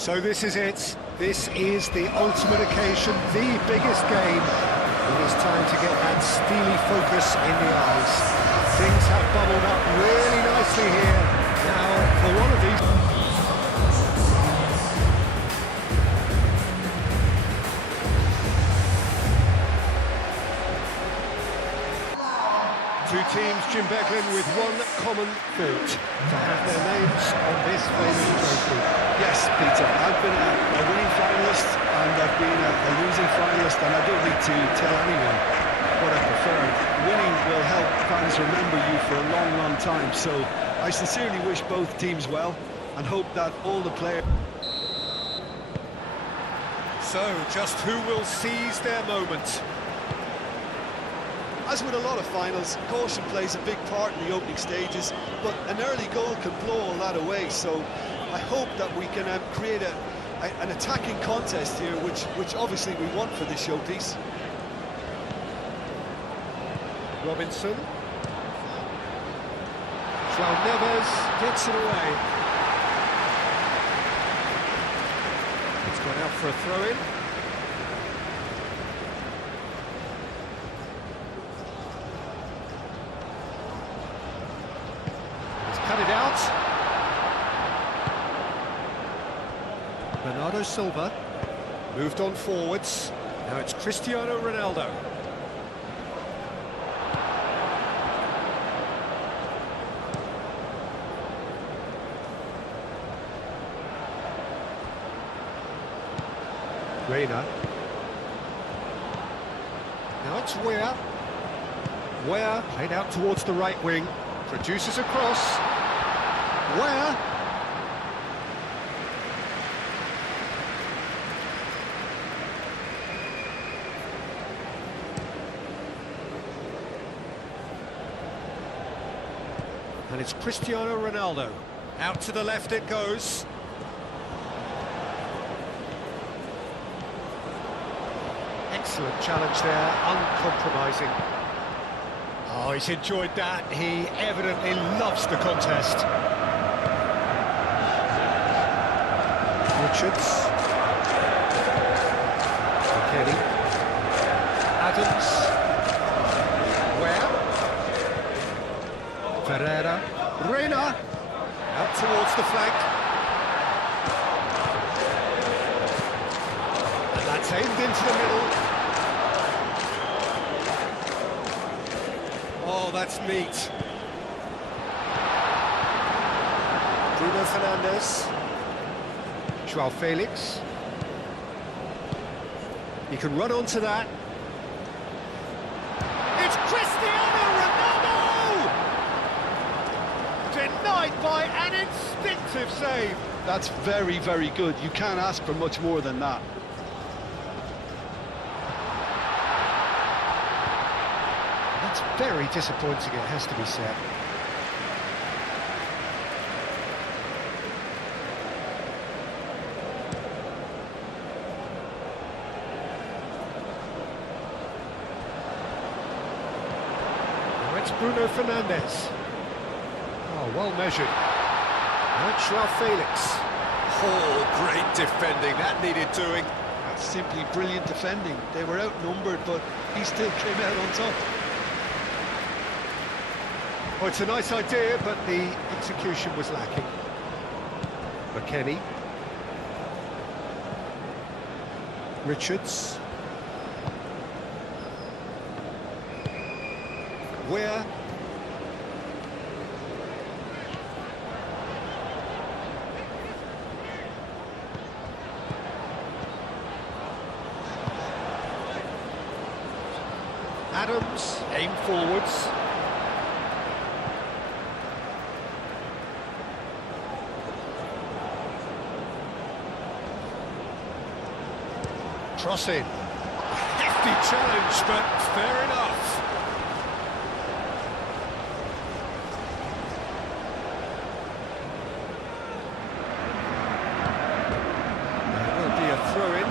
So this is it. This is the ultimate occasion, the biggest game. It is time to get that steely focus in the eyes. Things have bubbled up really nicely here. Now, for one of these... Two teams, Jim Beglin, with one common thought, to have their names on this famous trophy. Yes, Peter, I've been a winning finalist and I've been a losing finalist, and I don't need to tell anyone what I prefer. Winning will help fans remember you for a long, long time, so I sincerely wish both teams well and hope that all the players... So, just who will seize their moment? As with a lot of finals, caution plays a big part in the opening stages, but an early goal can blow all that away, so I hope that we can create an attacking contest here, which obviously we want for this showpiece. Robinson. João Neves gets it away. It's gone out for a throw-in. Cut it out. Bernardo Silva moved on forwards. Now it's Cristiano Ronaldo. Reina. Now it's Weah. Weah played out towards the right wing. Produces a cross. Where? And it's Cristiano Ronaldo. Out to the left it goes. Excellent challenge there, uncompromising. Oh, he's enjoyed that. He evidently loves the contest. Richards. Kenny. Adams. Where? Ferreira. Reina. Out towards the flank. And that's aimed into the middle. Oh, that's neat. Bruno Fernandes. João Felix. He can run onto that. It's Cristiano Ronaldo! Denied by an instinctive save. That's very, very good. You can't ask for much more than that. That's very disappointing, it has to be said. It's Bruno Fernandes. Oh, well measured. That's João Felix. Oh, great defending. That needed doing. That's simply brilliant defending. They were outnumbered, but he still came out on top. Well, it's a nice idea, but the execution was lacking. McKennie. Richards. Where? Adams, aim forwards. Cross in. Hefty challenge, but fair enough. Throw-in.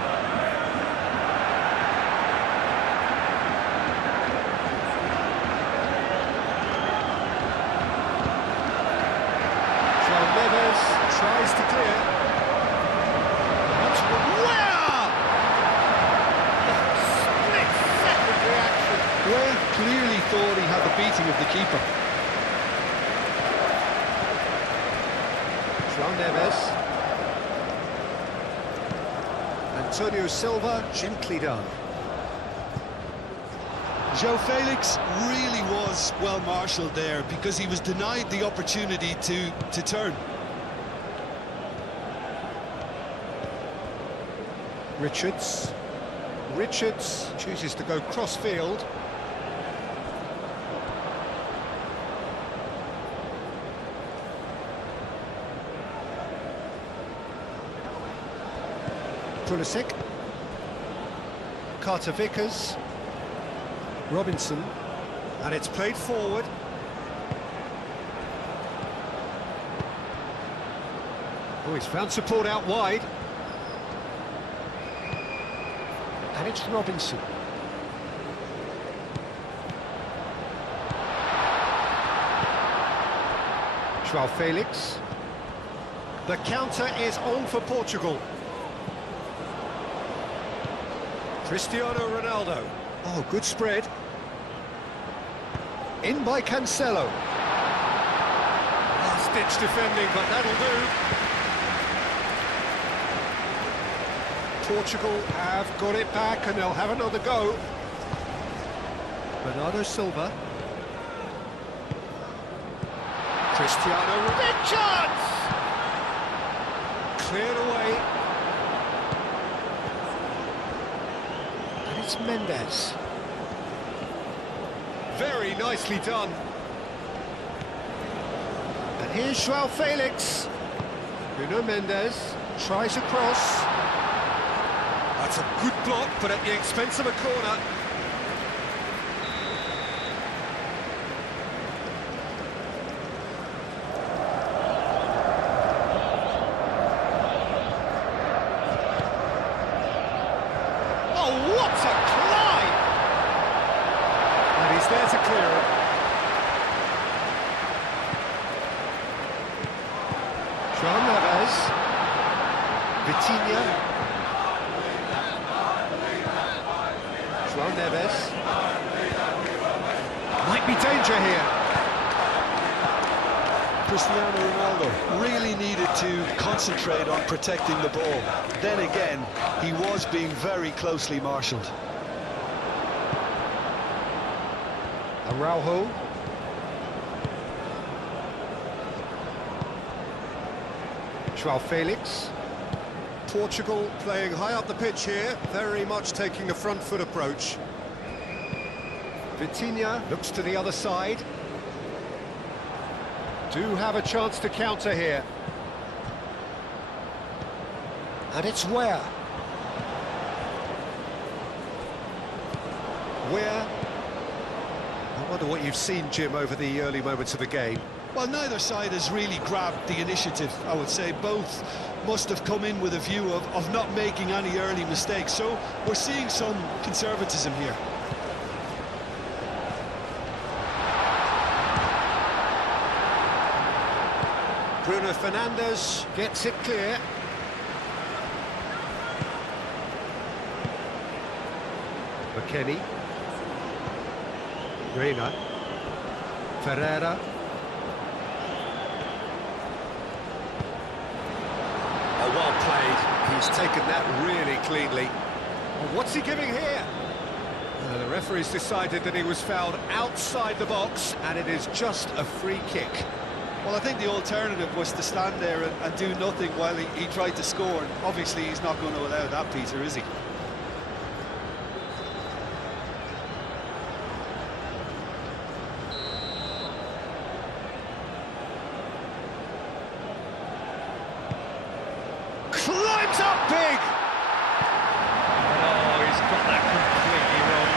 João Neves tries to clear. meeting of the keeper. João Neves. Antonio Silva, gently done. João Felix really was well marshalled there because he was denied the opportunity to turn. Richards chooses to go cross-field. Pulisic. Carter Vickers. Robinson. And it's played forward. Oh, he's found support out wide. And it's Robinson. João Felix. The counter is on for Portugal. Cristiano Ronaldo. Oh, good spread. In by Cancelo. Last-ditch defending, but that'll do. Portugal have got it back and they'll have another go. Bernardo Silva. Cristiano Richards! Cleared away. And it's Mendes. Very nicely done. And here's João Felix. Bruno Mendes tries a cross. That's a good block, but at the expense of a corner. Oh, what a climb! And he's there to clear it. João Neves. Vitinha. João Neves. Might be danger here. Cristiano Ronaldo really needed to concentrate on protecting the ball. Then again, he was being very closely marshalled. Araujo. João Felix. Portugal playing high up the pitch here, very much taking the front foot approach. Vitinha looks to the other side. Do have a chance to counter here. And it's Where. I wonder what you've seen, Jim, over the early moments of the game. Well, neither side has really grabbed the initiative, I would say. Both must have come in with a view of not making any early mistakes. So we're seeing some conservatism here. Bruno Fernandes gets it clear. McKennie. Reina. Ferreira. Oh, well played. He's taken that really cleanly. Well, what's he giving here? The referee's decided that he was fouled outside the box, and it is just a free kick. Well, I think the alternative was to stand there and do nothing while he tried to score. And obviously, he's not going to allow that, Peter, is he? Climbs up big! Oh, he's got that completely wrong.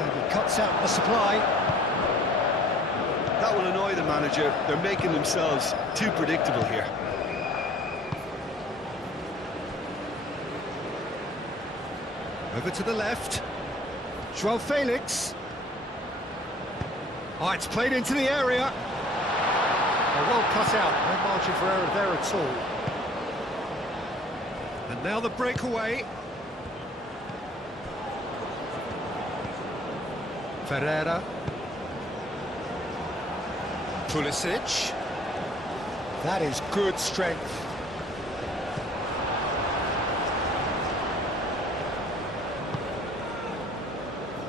And he cuts out the supply. That will annoy the manager. They're making themselves too predictable here. Over to the left. Joao Felix. Oh, it's played into the area. Oh, well cut out, no margin for error there at all. And now the breakaway. Ferreira. Pulisic. That is good strength.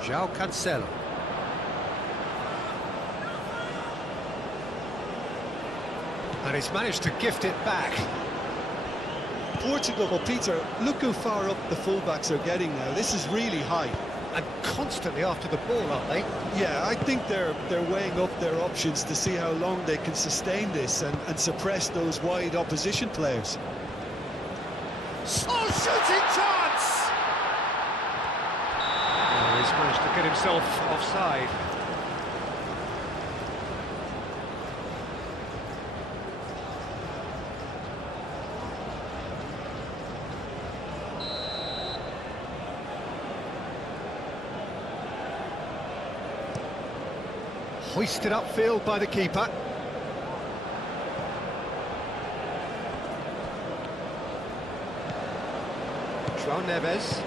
João Cancelo. And he's managed to gift it back. Portugal, well, Peter, look how far up the fullbacks are getting now. This is really high. And constantly after the ball, aren't they? Yeah, I think they're weighing up their options to see how long they can sustain this and suppress those wide opposition players. Oh, shooting chance! Oh, he's managed to get himself offside. Hoisted upfield by the keeper. João Neves.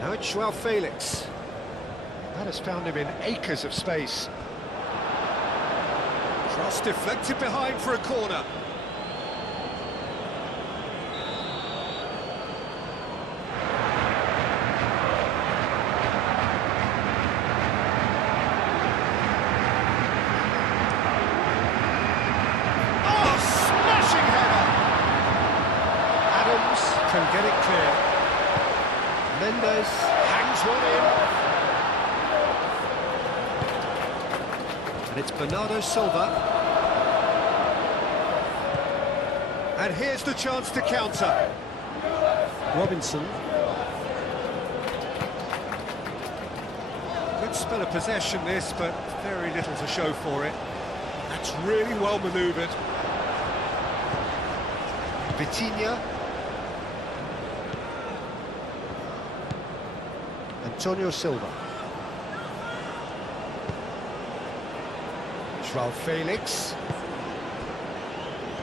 Now it's Joao Felix. That has found him in acres of space. Cross deflected behind for a corner. Can get it clear. Mendes hangs one in. And it's Bernardo Silva. And here's the chance to counter. Robinson. Good spell of possession this, but very little to show for it. That's really well manoeuvred. Vitinha. Antonio Silva. Joao Felix.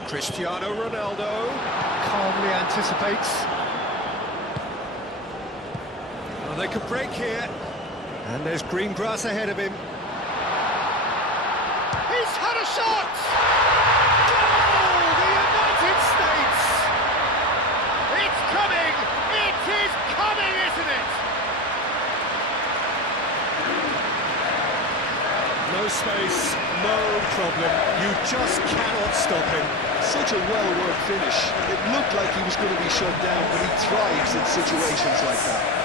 Cristiano Ronaldo calmly anticipates. Well, they could break here. And there's green grass ahead of him. He's had a shot! Goal! The United States! It's coming! It is coming, isn't it? No space, no problem. You just cannot stop him. Such a well-worked finish. It looked like he was going to be shut down, but he thrives in situations like that.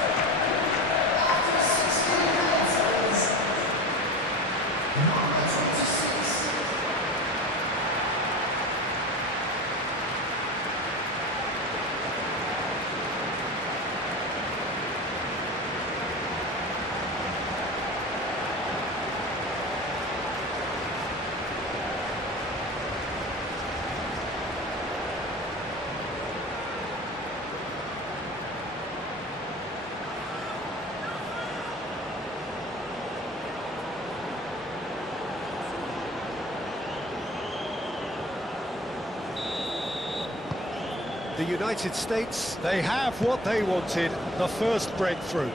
The United States, they have what they wanted, the first breakthrough.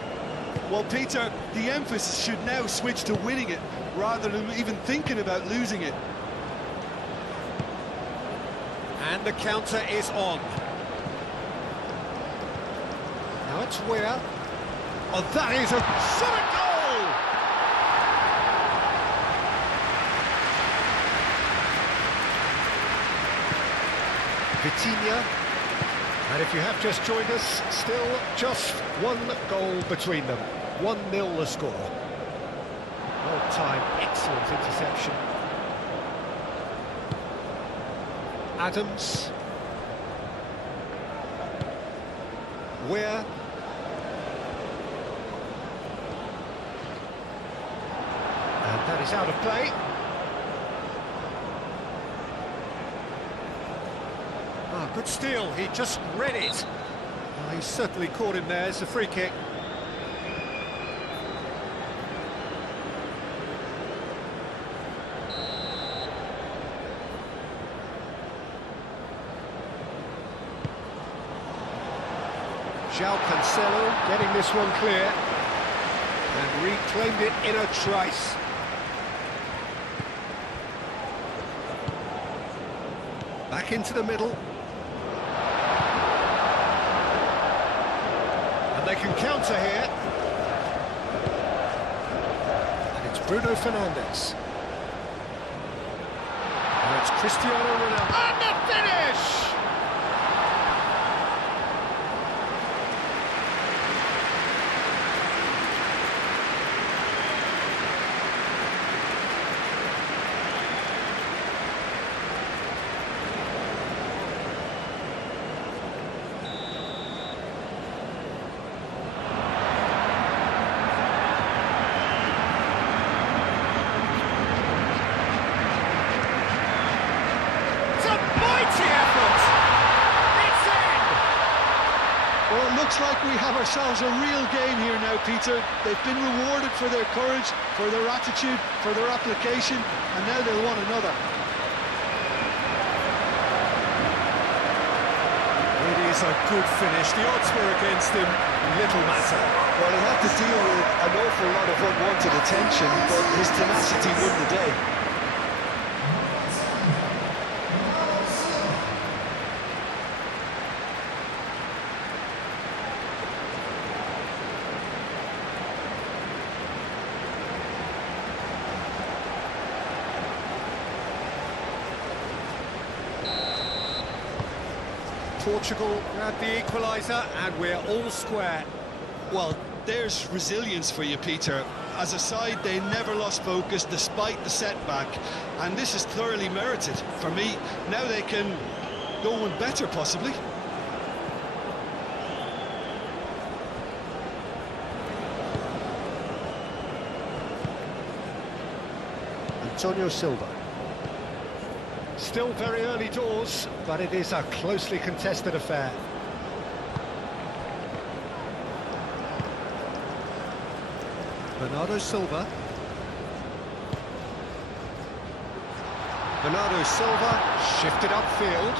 Well, Peter, the emphasis should now switch to winning it, rather than even thinking about losing it. And the counter is on. Now it's Weir. Oh, that is a solid goal! Vitinha. And if you have just joined us, still just one goal between them. 1-0 the score. Well timed, excellent interception. Adams. Weir. And that is out of play. Oh, Good steal, he just read it. He certainly caught him there. It's a free kick. João Cancelo getting this one clear and reclaimed it in a trice. Back into the middle. And they can counter here. And it's Bruno Fernandes. Now it's Cristiano Ronaldo. And the finish! Well, it looks like we have ourselves a real game here now, Peter. They've been rewarded for their courage, for their attitude, for their application, and now they'll want another. It is a good finish. The odds were against him. Little matter. Well, he had to deal with an awful lot of unwanted attention, but his tenacity won the day. Portugal grabbed the equaliser and we're all square. Well, there's resilience for you, Peter. As a side, they never lost focus despite the setback, and this is thoroughly merited. For me, now they can go one better, possibly. Antonio Silva. Still very early doors, but it is a closely contested affair. Bernardo Silva. Bernardo Silva shifted upfield.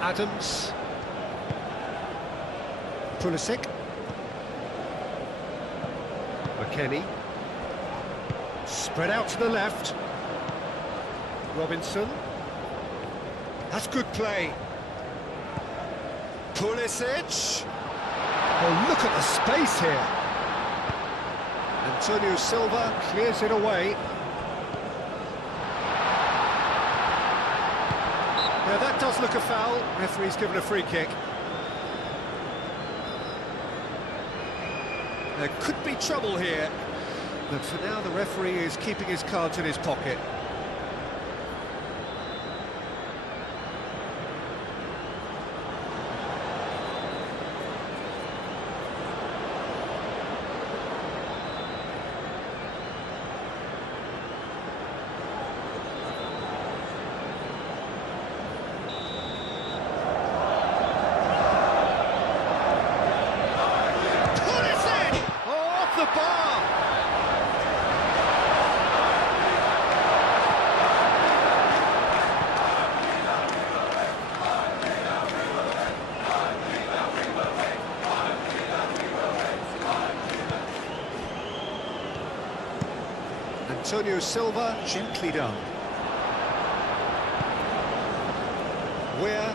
Adams. Pulisic. McKennie. Spread out to the left. Robinson. That's good play. Pulisic. Oh, look at the space here. Antonio Silva clears it away. Now that does look a foul. Referee's given a free kick. There could be trouble here. But for now, the referee is keeping his cards in his pocket. Pulisic! Oh, off the bar! Antonio Silva, gently done. Where?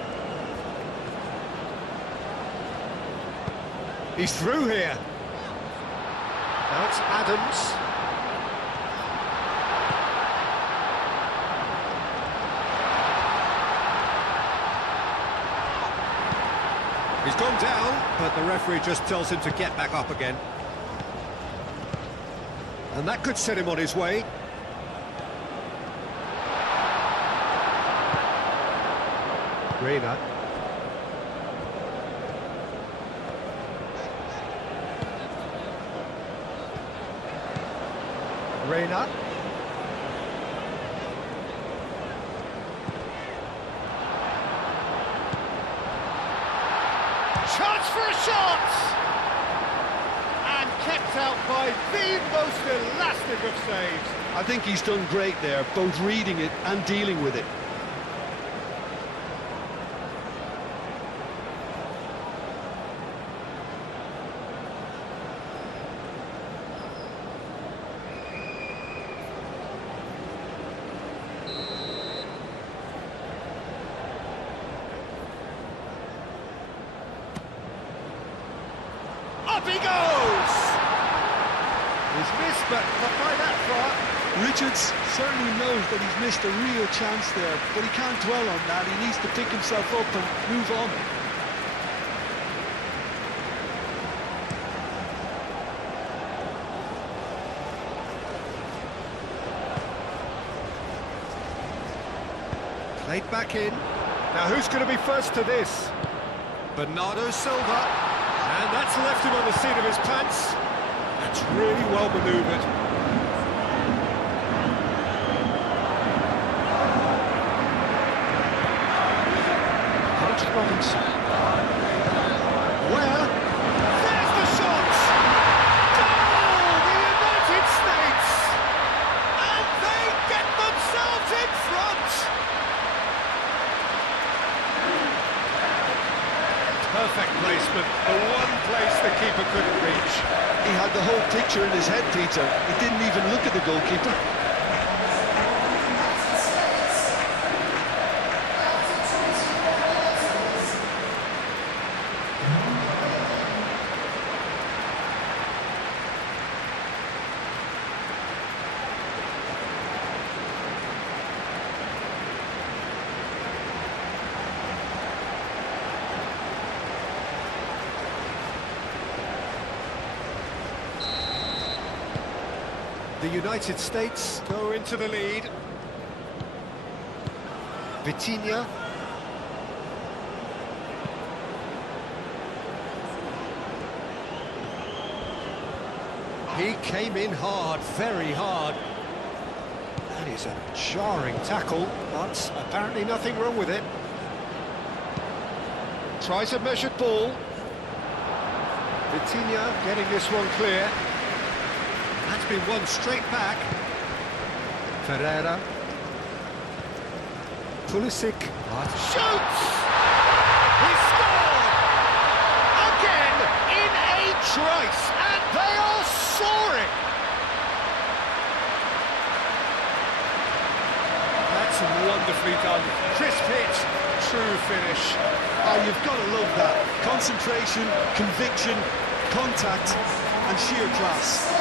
He's through here. Now it's Adams. He's gone down, but the referee just tells him to get back up again. And that could set him on his way. Reina. Reina. the shot! And kept out by the most elastic of saves. I think he's done great there, both reading it and dealing with it. Up he goes! He's missed, but not by that far. Richards certainly knows that he's missed a real chance there, but he can't dwell on that. He needs to pick himself up and move on. Played back in. Now who's going to be first to this? Bernardo Silva. And that's left him on the seat of his pants. That's really well manoeuvred. Coach Robinson. Where? There's the shot! Goal! The United States! And they get themselves in front! Perfect placement, the one place the keeper couldn't reach. He had the whole picture in his head, Peter. He didn't even look at the goalkeeper. The United States go into the lead. Vitinha. He came in hard, very hard. That is a jarring tackle, but apparently nothing wrong with it. Tries a measured ball. Vitinha getting this one clear. That's been won straight back. Ferreira. Pulisic. Shoots! He scored! Again in a trice, and they are soaring! That's wonderfully done. Crisp hit, true finish. Oh, you've got to love that. Concentration, conviction, contact, and sheer class.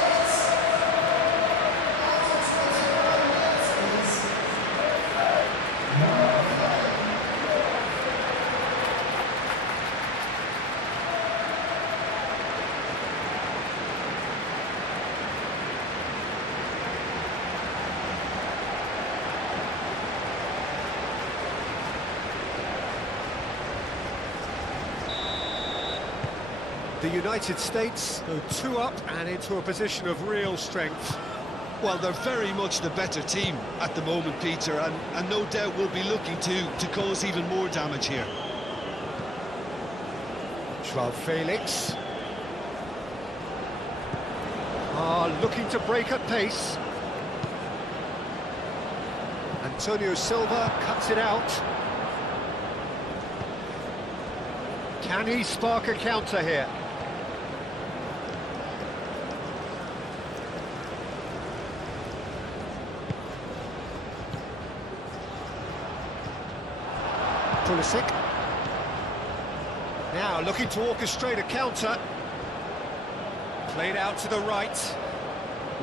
The United States go 2 up and into a position of real strength. Well, they're very much the better team at the moment, Peter, and no doubt will be looking to cause even more damage here. Joao Felix. Looking to break at pace. Antonio Silva cuts it out. Can he spark a counter here? Pulisic. Now looking to orchestrate a counter. Played out to the right.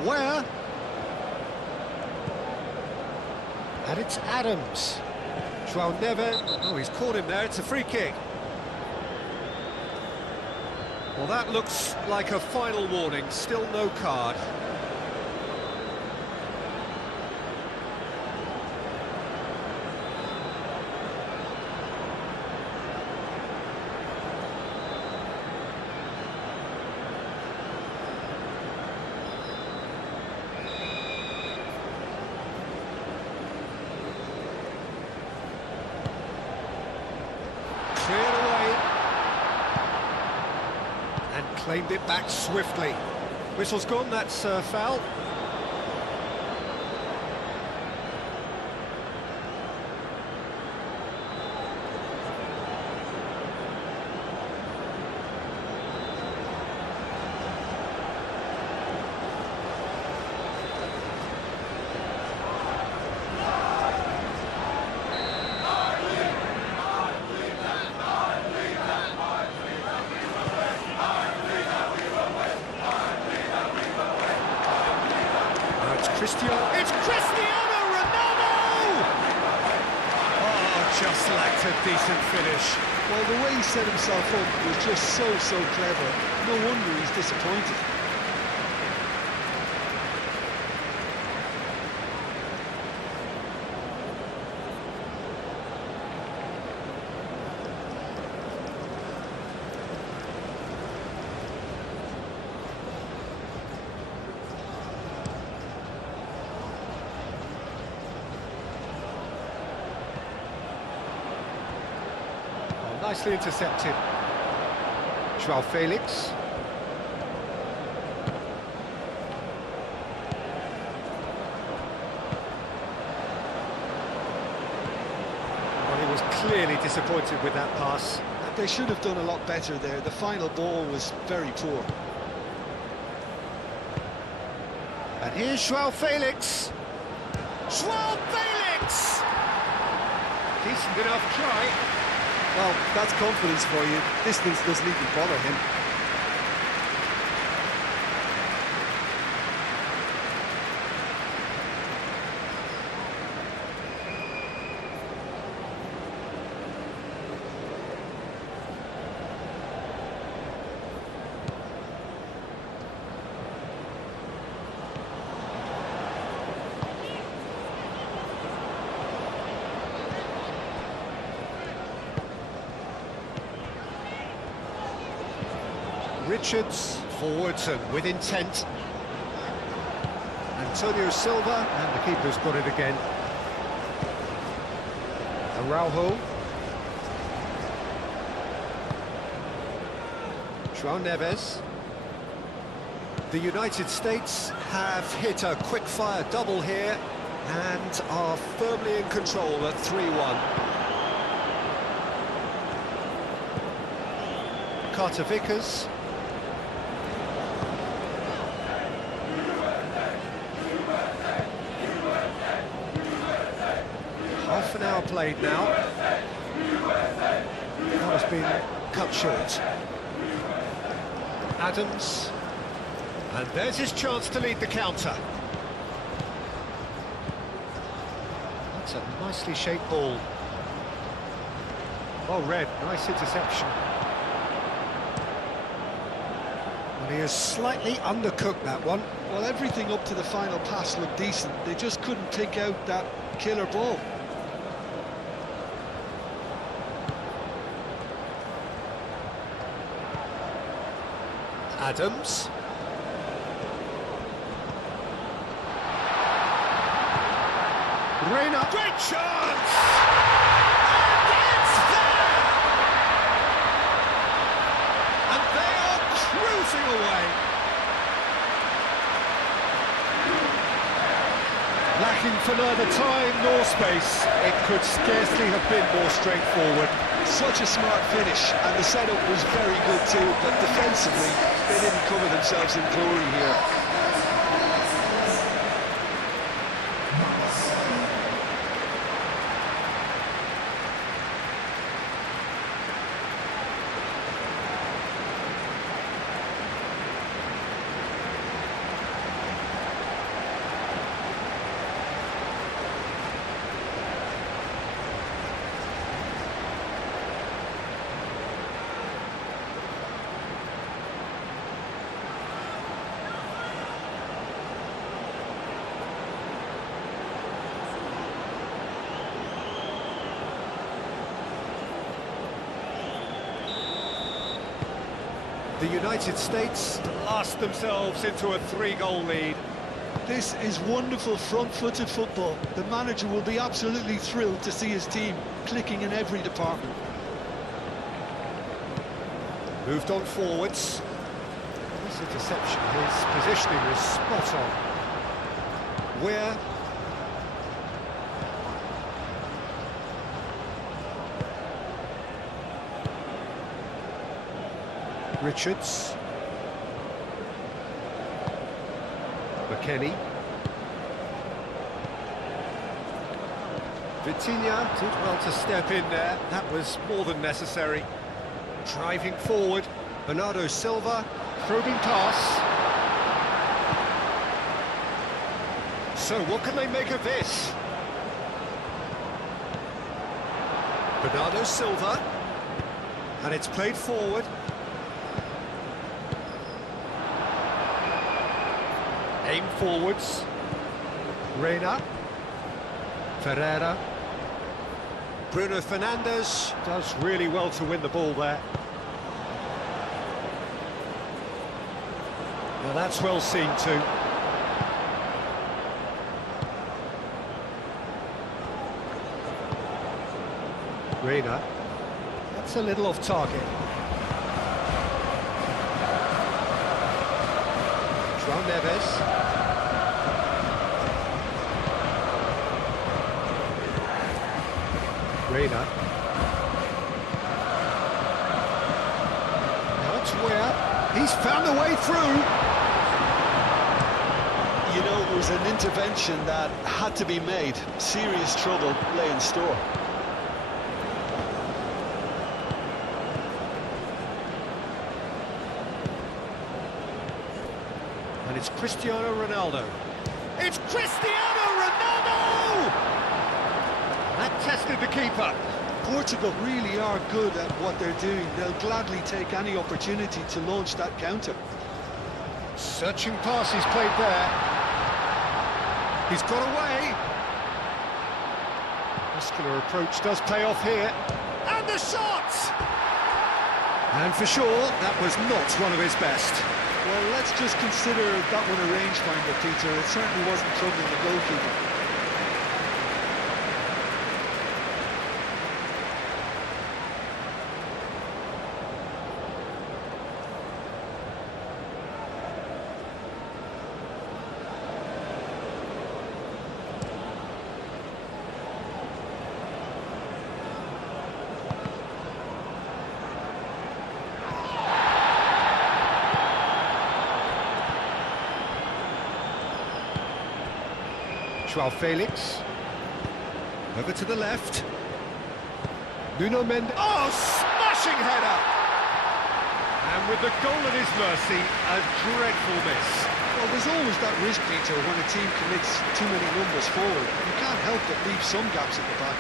Where? And it's Adams. Joao Neves. Oh, he's caught him there. It's a free kick. Well, that looks like a final warning. Still no card. Cleared away. And claimed it back swiftly. Whistle's gone, that's foul. It's Cristiano Ronaldo! Oh, just lacked a decent finish. Well, the way he set himself up was just so clever. No wonder he's disappointed. Nicely intercepted. João Felix. Well, he was clearly disappointed with that pass. They should have done a lot better there. The final ball was very poor. And here's João Felix. João Felix! Decent enough try. Well, that's confidence for you. Distance doesn't even bother him. Richards forwards and with intent. Antonio Silva, and the keeper's got it again. Araujo. João Neves. The United States have hit a quick-fire double here and are firmly in control at 3-1. Carter Vickers. Half an hour played now. That has been cut short. Adams. And there's his chance to lead the counter. That's a nicely shaped ball. Well read, nice interception. And he has slightly undercooked that one. Well, everything up to the final pass looked decent. They just couldn't pick out that killer ball. Adams. Reina. Great chance! And it's there! And they are cruising away. Lacking for neither time nor space. It could scarcely have been more straightforward. Such a smart finish, and the setup was very good too, but defensively, they didn't cover themselves in glory here. The United States blast themselves into a 3-goal lead. This is wonderful front-footed football. The manager will be absolutely thrilled to see his team clicking in every department. Moved on forwards. That's a deception. His positioning was spot on. Where? Richards. McKennie. Vitinha did well to step in there. That was more than necessary. Driving forward. Bernardo Silva. Probing pass. So what can they make of this? Bernardo Silva. And it's played forward. Aim forwards. Reina. Ferreira. Bruno Fernandes does really well to win the ball there. Well, that's well seen too. Reina. That's a little off target. João Neves. Reina. Now it's where he's found a way through. You know, it was an intervention that had to be made. Serious trouble lay in store. And it's Cristiano Ronaldo. It's Cristiano Ronaldo! That tested the keeper. Portugal really are good at what they're doing. They'll gladly take any opportunity to launch that counter. Searching pass he's played there. He's got away. Muscular approach does pay off here. And the shot! And for sure, that was not one of his best. Well, let's just consider that one a rangefinder, Peter. It certainly wasn't troubling the goalkeeper. João Felix. Over to the left. Nuno Mendes. Oh, smashing header! And with the goal at his mercy, a dreadful miss. Well, there's always that risk, Peter, when a team commits too many numbers forward. You can't help but leave some gaps at the back.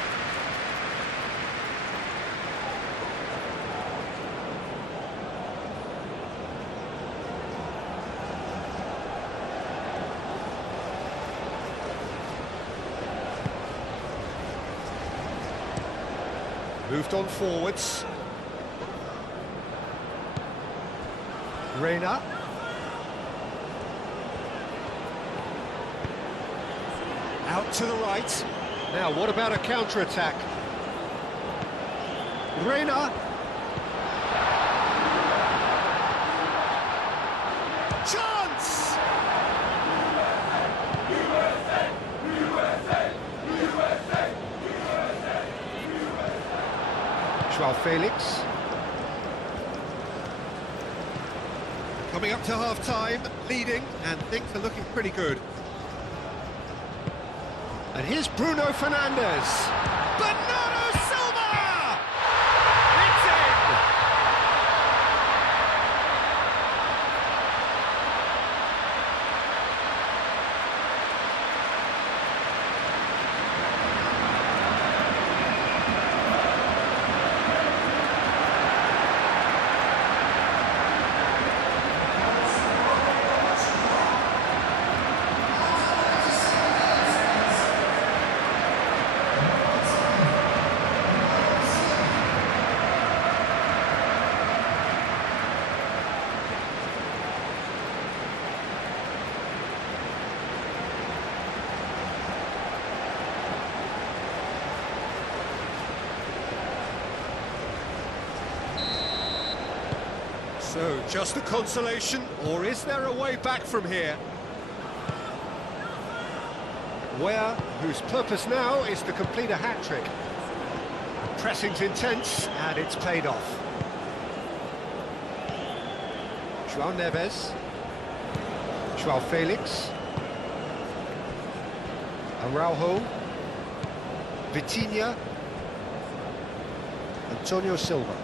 Moved on forwards. Reina. Out to the right. Now, what about a counter-attack? Reina. Chance! João Felix. Coming up to half-time, leading, and things are looking pretty good. And here's Bruno Fernandes. Bernardo Silva! It's in! So, just a consolation, or is there a way back from here? Where, whose purpose now is to complete a hat-trick. Pressing's intense, and it's paid off. João Neves. João Felix. Araujo. Vitinha. Antonio Silva.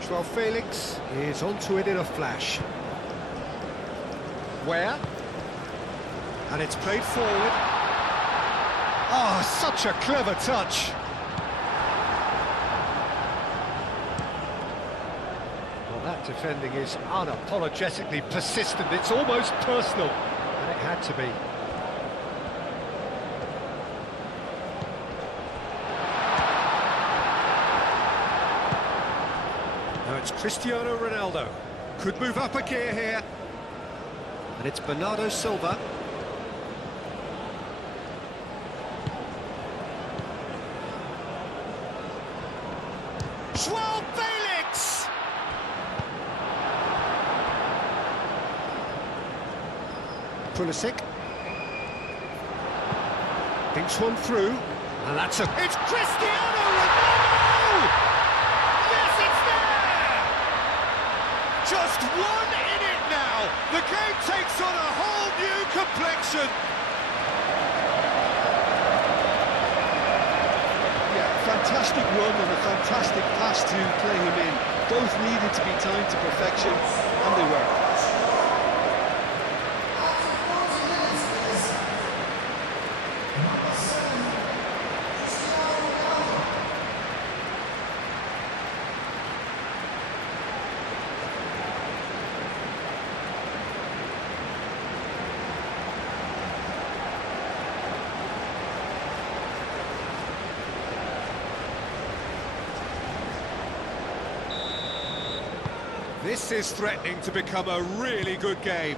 João Felix is onto it in a flash. Where? And it's played forward. Oh, such a clever touch. Well, that defending is unapologetically persistent. It's almost personal, and it had to be. Now it's Cristiano Ronaldo. Could move up a gear here. And it's Bernardo Silva. João Felix! Pulisic. Thinks one through. And that's a... It's Cristiano Ronaldo! Yes, it's there! Just one in it now. The game takes on a whole new complexion. Fantastic run and a fantastic pass to play him in. Both needed to be timed to perfection, and they were. This is threatening to become a really good game.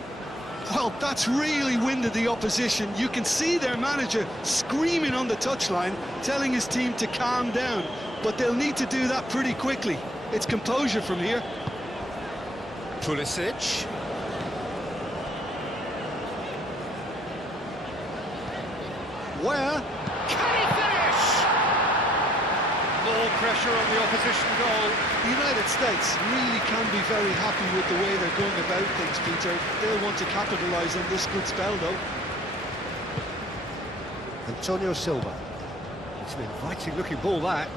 Well, that's really winded the opposition. You can see their manager screaming on the touchline, telling his team to calm down. But they'll need to do that pretty quickly. It's composure from here. Pulisic. Where? Can he finish? More pressure on the opposition goal. The United States really can be very happy with the way they're going about things, Peter. They'll want to capitalise on this good spell, though. Antonio Silva. It's an inviting-looking ball, that.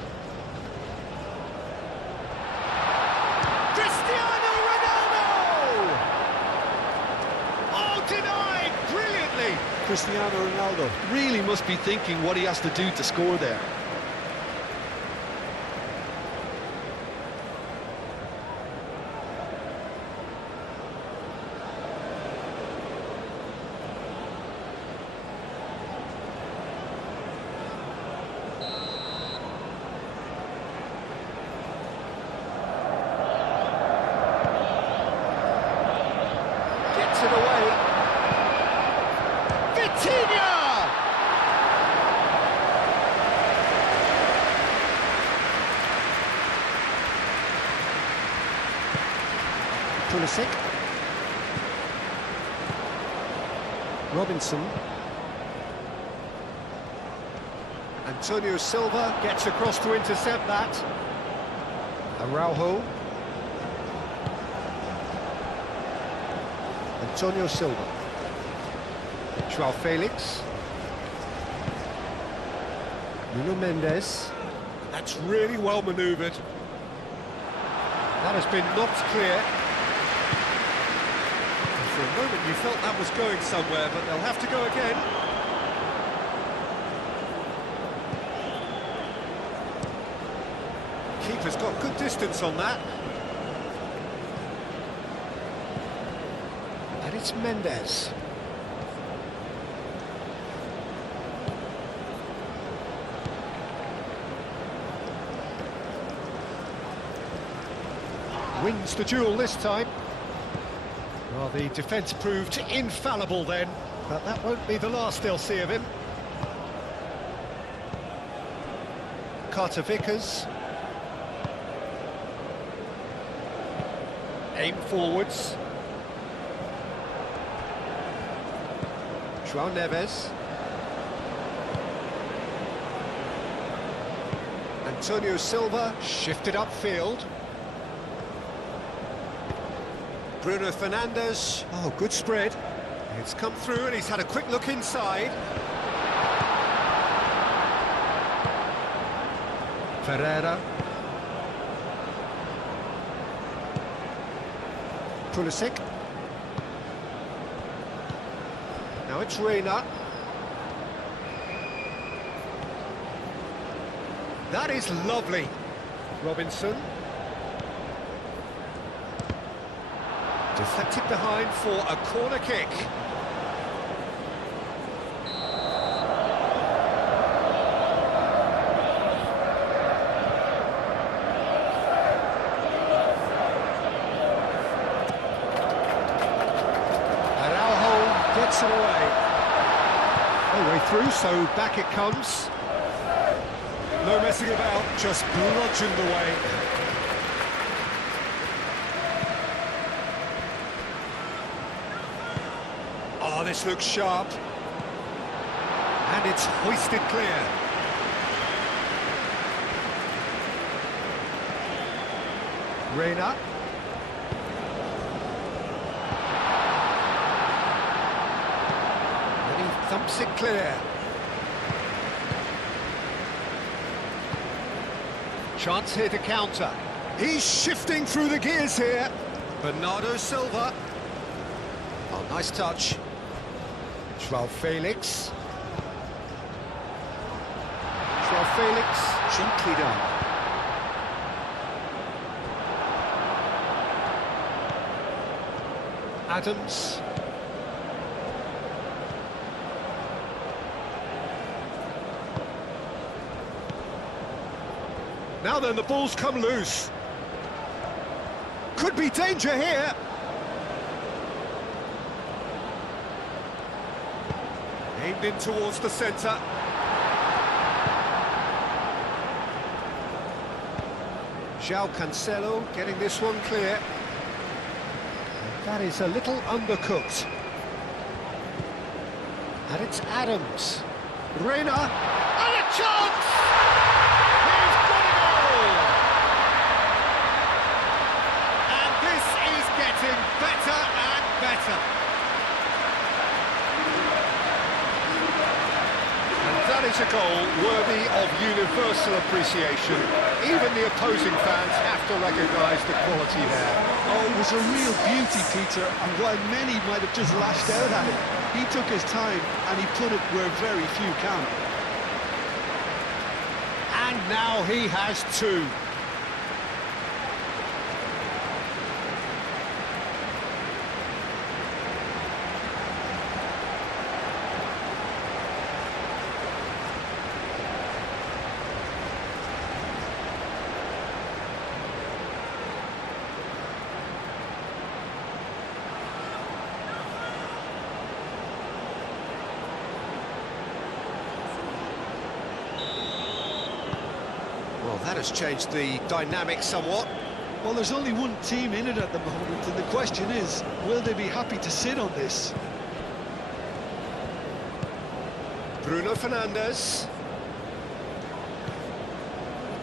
Cristiano Ronaldo! Oh, denied brilliantly! Cristiano Ronaldo really must be thinking what he has to do to score there. It away. Vitinha! Pulisic. Robinson. Antonio Silva gets across to intercept that. Araujo. Antonio Silva. João Felix. Nuno Mendes. That's really well manoeuvred. That has been knocked clear. And for a moment you felt that was going somewhere, but they'll have to go again. Keeper's got good distance on that. It's Mendes. Wins the duel this time. Well, the defence proved infallible then, but that won't be the last they'll see of him. Carter Vickers. Aim forwards. João Neves. Antonio Silva shifted upfield. Bruno Fernandes. Oh, good spread. It's come through and he's had a quick look inside. Ferreira. Pulisic. Now it's Reina. That is lovely. Robinson. Deflected behind for a corner kick. Gets it away. No way through, so back it comes. No messing about, just bludgeoned away. Oh, this looks sharp. And it's hoisted clear. Reina. Thumps it clear. Chance here to counter. He's shifting through the gears here. Bernardo Silva. Oh, nice touch. João Felix. João Felix, gently done. Adams. Now then, the ball's come loose. Could be danger here. Aimed in towards the centre. João Cancelo getting this one clear. And that is a little undercooked. And it's Adams. Reina. And a chance! Better and better. And that is a goal worthy of universal appreciation. Even the opposing fans have to recognise the quality there. Oh, it was a real beauty, Peter, and while many might have just lashed out at it, he took his time and he put it where very few can. And now he has two. Well, that has changed the dynamic somewhat. Well, there's only one team in it at the moment, and the question is, will they be happy to sit on this? Bruno Fernandes.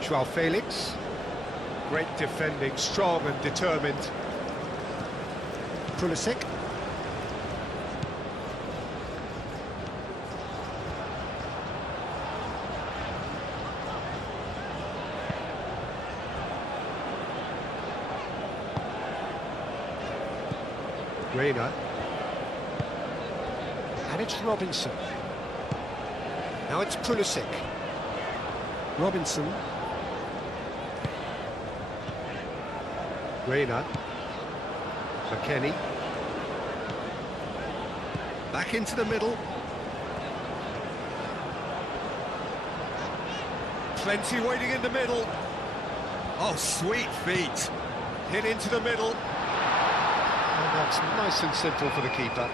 João Felix. Great defending, strong and determined. Pulisic. Reina. And it's Robinson. Now it's Pulisic. Robinson. Reina. McKennie. Back into the middle. Plenty waiting in the middle. Oh, sweet feet. Hit into the middle. And that's nice and simple for the keeper.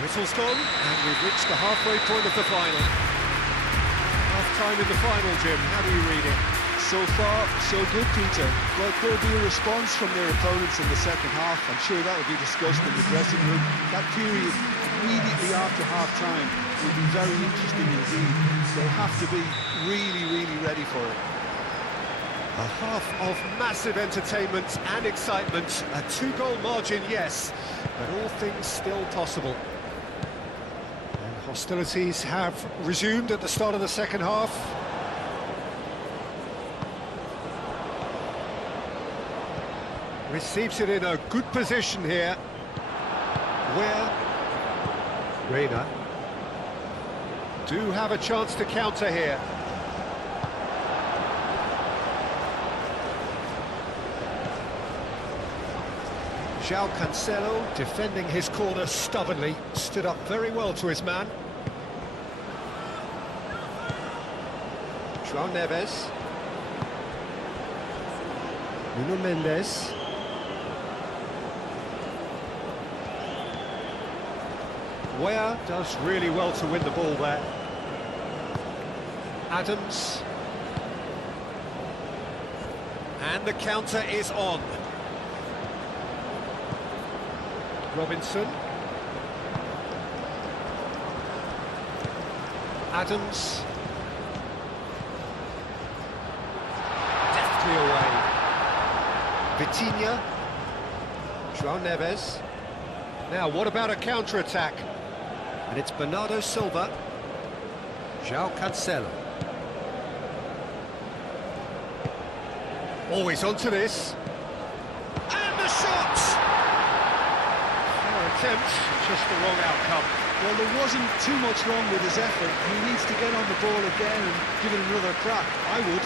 Whistle's gone, and we've reached the halfway point of the final. Half time in the final, Jim. How do you read it? So far, so good, Peter. But there'll be a response from their opponents in the second half. I'm sure that will be discussed in the dressing room. That period immediately after half-time will be very interesting indeed. They have to be really ready for it. A half of massive entertainment and excitement. A 2-goal margin, yes, but all things still possible. And hostilities have resumed at the start of the second half. Receives it in a good position here. Where Reina do have a chance to counter here. João Cancelo defending his corner stubbornly, stood up very well to his man. João Neves. Nuno Mendes. Where does really well to win the ball there. Adams. And the counter is on. Robinson. Adams. Deftly away. Vitinha. João Neves. Now, what about a counter-attack? And it's Bernardo Silva. João Cancelo. Always onto this. And the shot! Fair attempt, just the wrong outcome. Well, there wasn't too much wrong with his effort. He needs to get on the ball again and give it another crack. I would.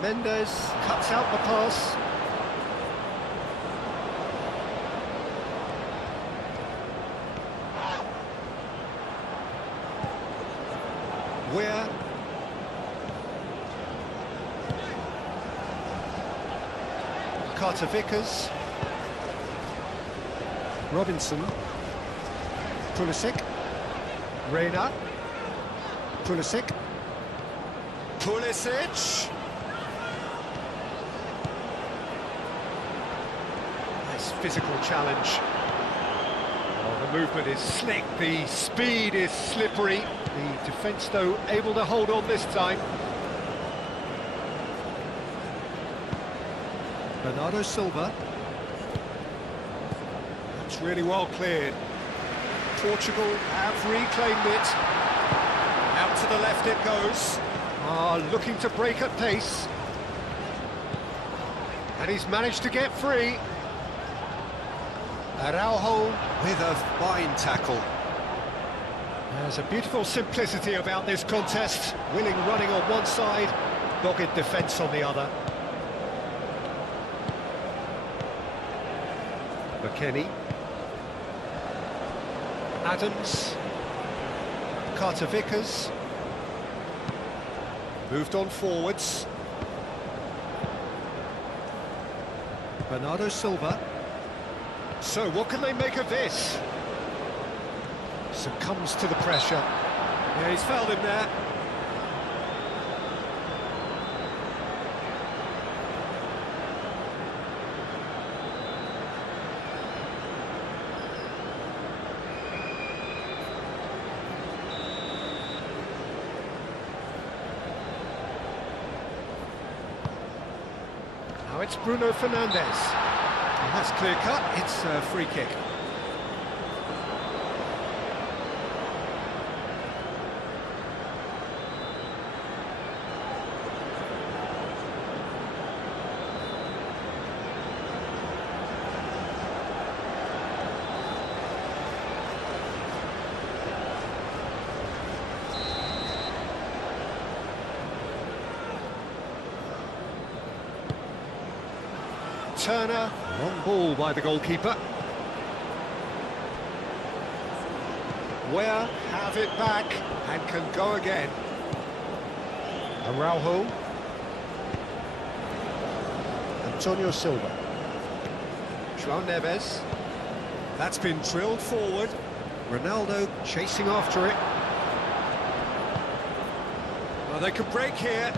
Mendes cuts out the pass. Where? Carter Vickers. Robinson. Pulisic. Reina. Pulisic. Pulisic. Physical challenge. Oh, the movement is slick, the speed is slippery. The defence, though, able to hold on this time. Bernardo Silva. That's really well cleared. Portugal have reclaimed it. Out to the left it goes. Looking to break at pace. And he's managed to get free. Araujo with a fine tackle. There's a beautiful simplicity about this contest. Willing running on one side, dogged defence on the other. McKennie. Adams. Carter Vickers. Moved on forwards. Bernardo Silva. So, what can they make of this? Succumbs to the pressure. Yeah, he's fouled him there. Now it's Bruno Fernandes. And that's clear cut, it's a free kick. Turner, long ball by the goalkeeper. Where have it back and can go again. Araujo. Antonio Silva. João Neves. That's been drilled forward. Ronaldo chasing after it. Well, they could break here.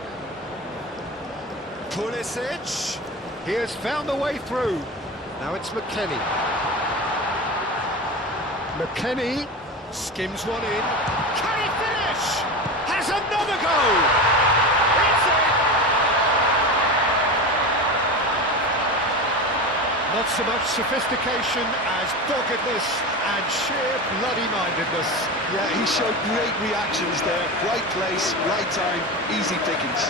Pulisic. He has found a way through. Now it's McKennie. McKennie skims one in. Can he finish? Has another go! It's in! Not so much sophistication as doggedness and sheer bloody-mindedness. Yeah, he showed great reactions there. Right place, right time, easy pickings.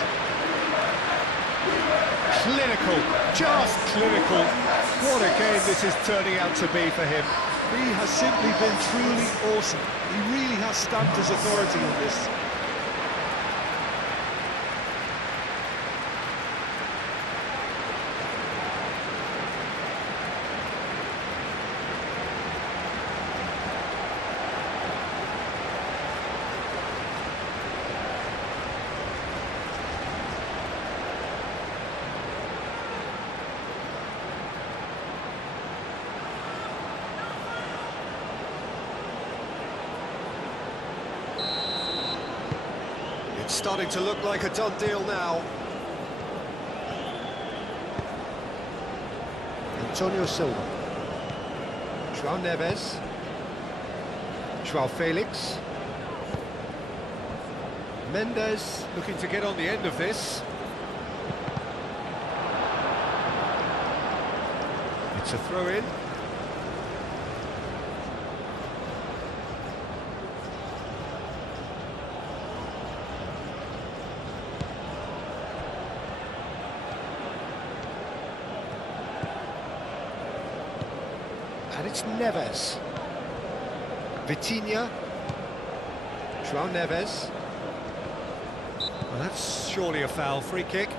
Clinical, just clinical. What a game this is turning out to be for him. He has simply been truly awesome. He really has stamped his authority on this. It's starting to look like a done deal now. Antonio Silva. João Neves. João Felix. Mendes looking to get on the end of this. It's a throw-in. And it's Neves. Vitinha. João Neves. Well, that's surely a foul. Free kick.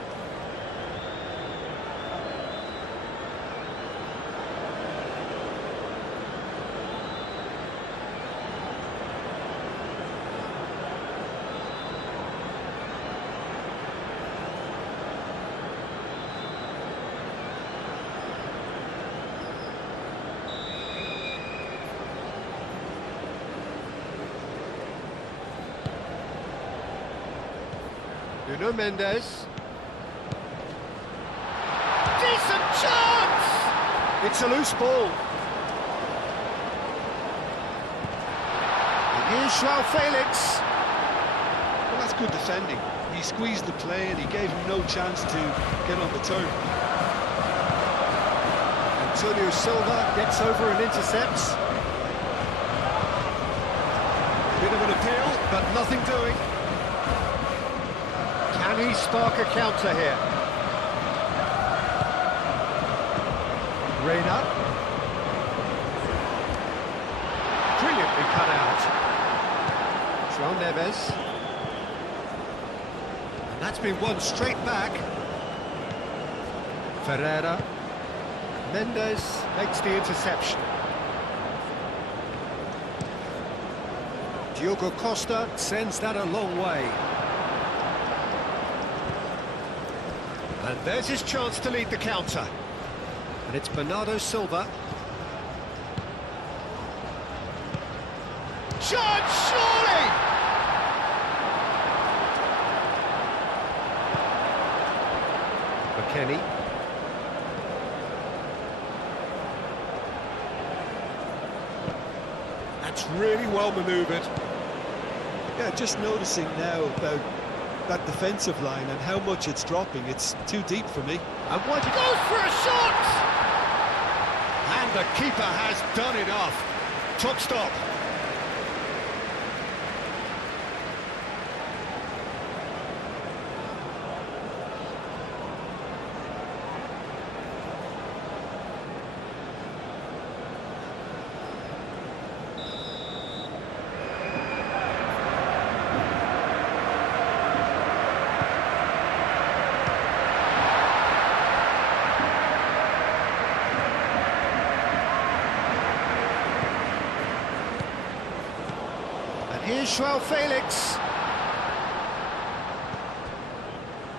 Nuno Mendes. Decent chance! It's a loose ball. And here's João Felix. Well, that's good defending. He squeezed the play and he gave him no chance to get on the turn. Antonio Silva gets over and intercepts. Bit of an appeal, but nothing doing. Can he spark a counter here? Reina. Brilliantly cut out. João Neves. And that's been won straight back. Ferreira. Mendes makes the interception. Diogo Costa sends that a long way. And there's his chance to lead the counter. And it's Bernardo Silva. Chance, surely! McKennie. That's really well manoeuvred. Yeah, just noticing now about that defensive line and how much it's dropping. It's too deep for me. And what goes for a shot! And the keeper has done enough. Top stop. Here's Joao Felix.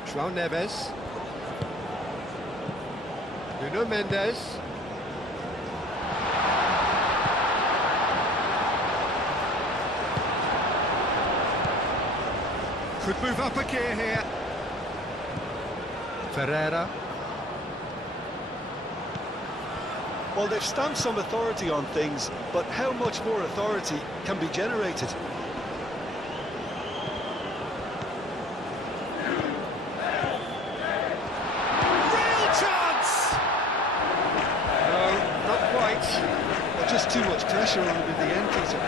Joao Neves. Nuno Mendes. Could move up a gear here. Ferreira. Well, they've stamped some authority on things, but how much more authority can be generated? Real chance! No, not quite. Well, just too much pressure on him in the end, Peter.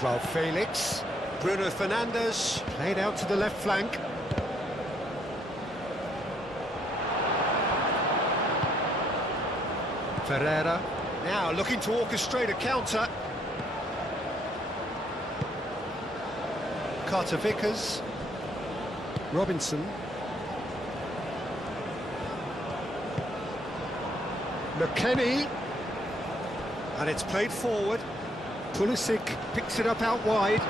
Joao Felix. Bruno Fernandes. Played out to the left flank. Ferreira. Now looking to orchestrate a counter. Carter Vickers. Robinson. McKennie. And it's played forward. Pulisic picks it up out wide.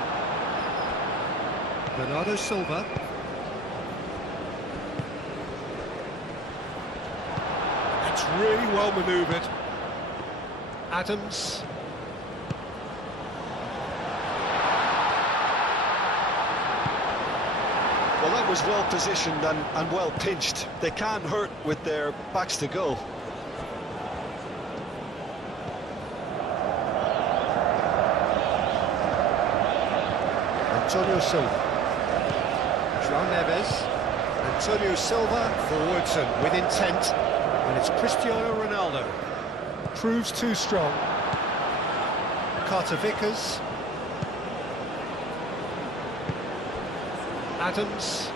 Bernardo Silva. That's really well manoeuvred. Adams. Well, that was well positioned and well pinched. They can't hurt with their backs to goal. Antonio Silva. Joao Neves. Antonio Silva forwards and with intent. And it's Cristiano Ronaldo. Proves too strong. Carter Vickers. Adams.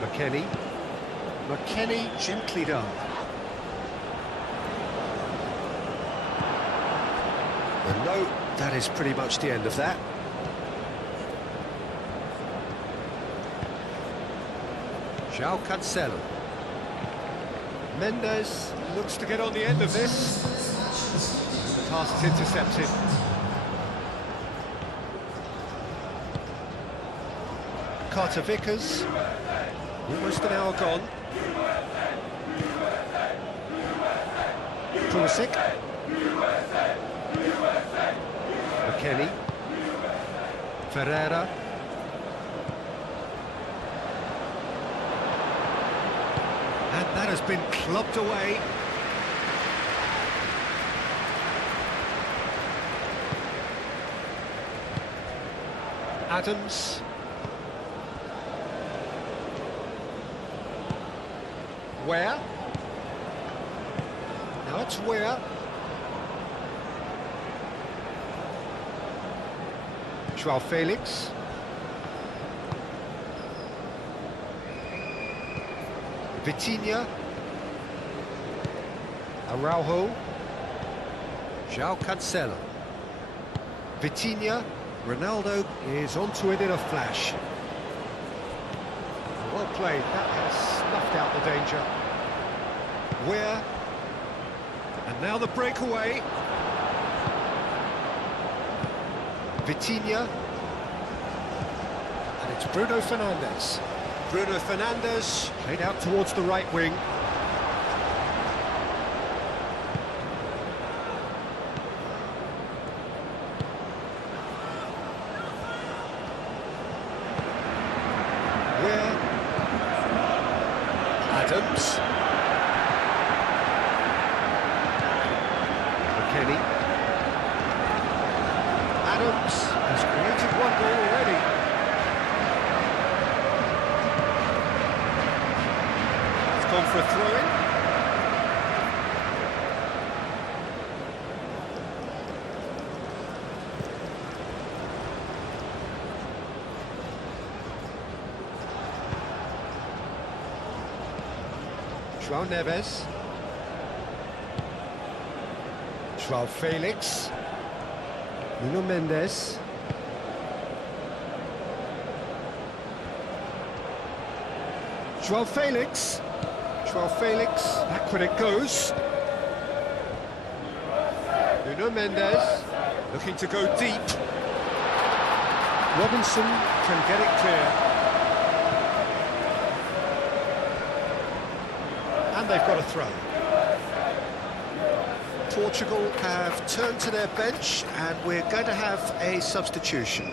McKennie. McKennie gently done. And no, that is pretty much the end of that. João Cancelo. Mendes looks to get on the end of this. The pass is intercepted. Carter Vickers. Almost an hour gone. Pulisic. McKennie. Ferreira. And that has been clubbed away. Adams. Where? Now it's where? Joao Felix. Vitinha. Araujo. João Cancelo. Vitinha. Ronaldo is onto it in a flash. Well played, that has snuffed out the danger. Where? And now the breakaway. Vitinha. And it's Bruno Fernandes. Bruno Fernandes played out towards the right wing. Where? Adams. McKennie. Adams has created one goal already. It's gone for a throw-in. João Neves. João Felix. Nuno Mendes. João Felix. João Felix. Back when it goes. Nuno Mendes. Looking to go deep. Robinson can get it clear. And they've got a throw. Portugal have turned to their bench, and we're going to have a substitution.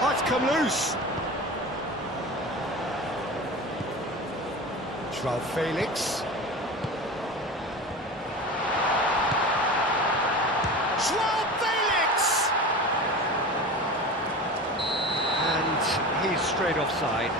Oh, it's come loose. João Felix. João Felix! And he's straight offside.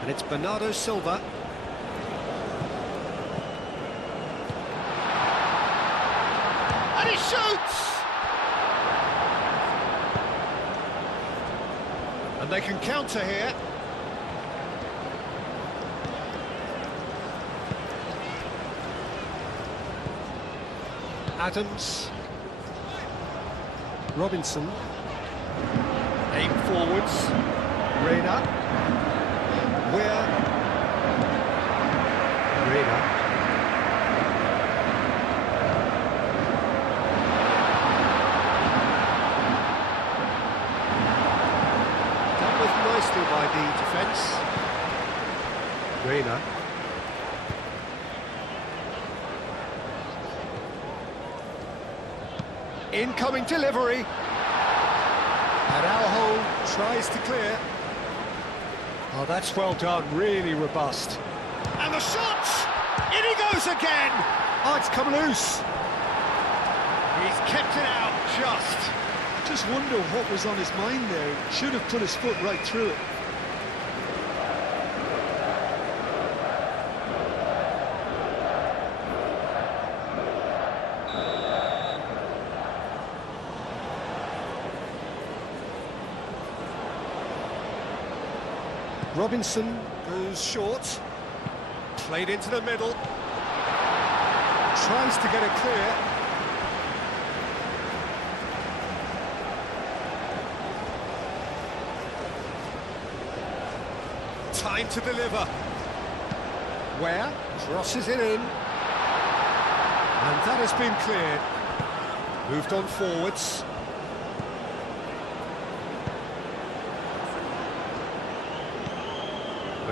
And it's Bernardo Silva. And he shoots! And they can counter here. Adams. Robinson. Aim forwards. Reina. Where? Reina. Dealt with nicely by the defence. Reina. Incoming delivery. And Araujo tries to clear. Oh, that's well done, really robust. And the shot! In he goes again! Oh, it's come loose. He's kept it out, just. Just wonder what was on his mind there. Should have put his foot right through it. Robinson goes short, played into the middle, tries to get it clear. Time to deliver. Where? Crosses it in. And that has been cleared. Moved on forwards.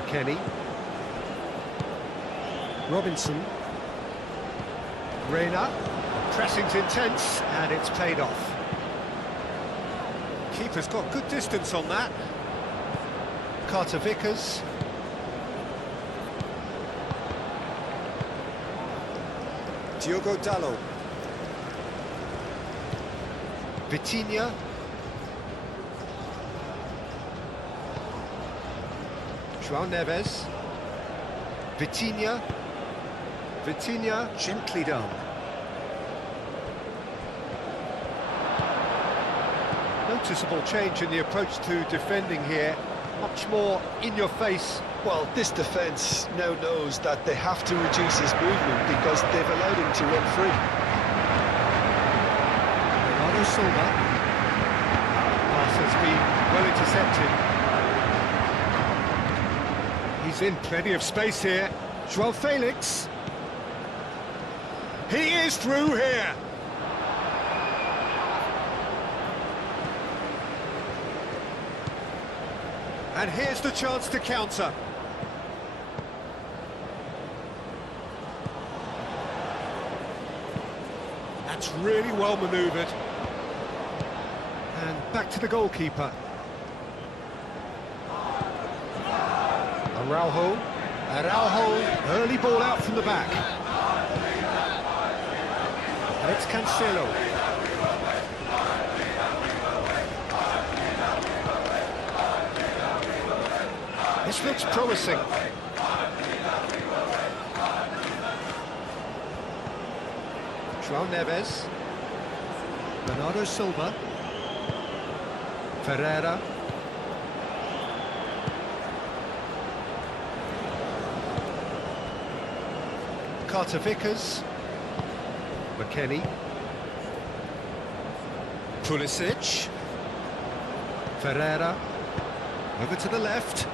Kenny. Robinson. Reina. Pressing's intense, and it's paid off. Keeper's got good distance on that. Carter Vickers. Diogo Dalot. Vitinha. João Neves. Vitinha. Vitinha, gently done. Noticeable change in the approach to defending here. Much more in your face. Well, this defence now knows that they have to reduce his movement because they've allowed him to run free. Bernardo Silva. Pass has been well intercepted. He's in plenty of space here. João Felix. He is through here. And here's the chance to counter. That's really well manoeuvred. And back to the goalkeeper. Araujo, Araujo, early ball out from the back. And it's Cancelo. This looks promising. João Neves. Bernardo Silva. Ferreira. Carter Vickers. McKennie. Pulisic. Ferreira. Over to the left.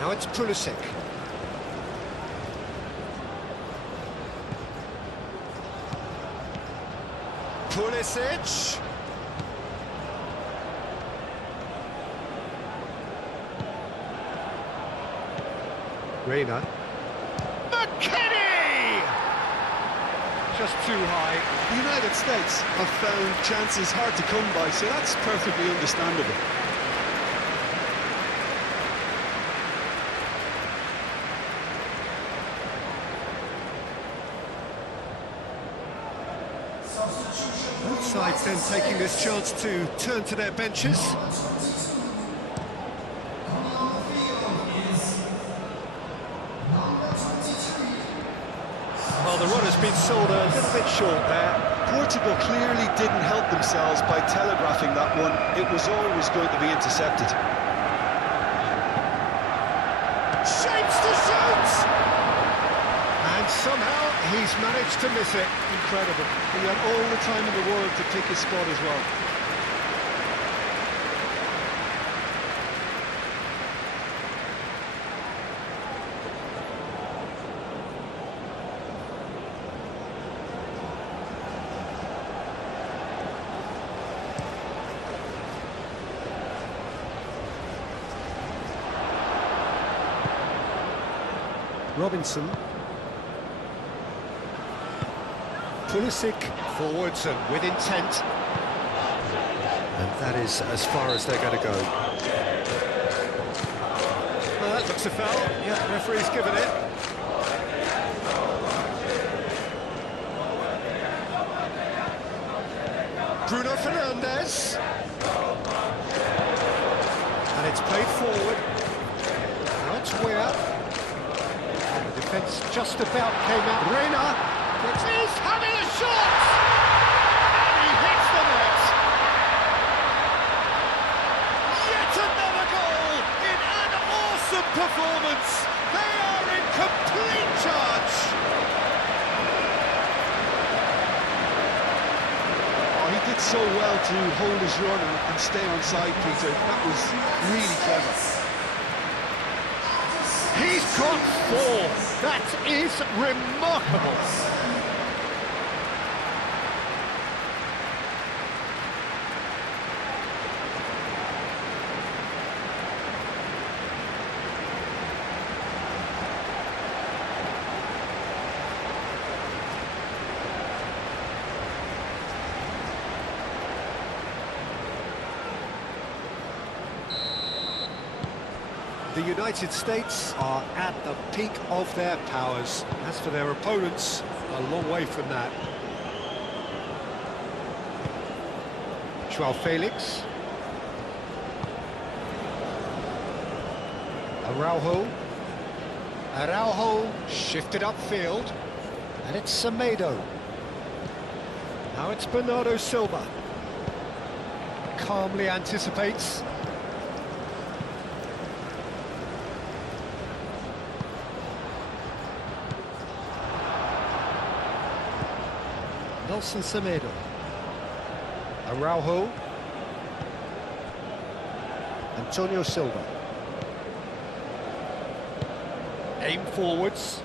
Now it's Pulisic. Pulisic. Reina. McKennie! Just too high. The United States have found chances hard to come by, so that's perfectly understandable. Both sides then taking this chance to turn to their benches. Well, the run has been sold a little bit short there. Portugal clearly didn't help themselves by telegraphing that one. It was always going to be intercepted. Shapes to shoot! And somehow he's managed to miss it. Incredible. He had all the time in the world to pick his spot as well. Robinson. Pulisic forwards and with intent. And that is as far as they're going to go. Well, that looks a foul. Yeah, the referee's given it. Bruno Fernandes. And it's played forward. Now it's Weah. The defence just about came out. Reina. It is having a shot! And he hits the net! Yet another goal in an awesome performance! They are in complete charge! Oh, he did so well to hold his run and stay on side, Peter. That was really clever. He's got 4! That is remarkable! The United States are at the peak of their powers. As for their opponents, a long way from that. João Felix. Araujo shifted upfield. And it's Semedo. Now it's Bernardo Silva. Calmly anticipates. Nelson Semedo. Araujo. Antonio Silva. Aim forwards.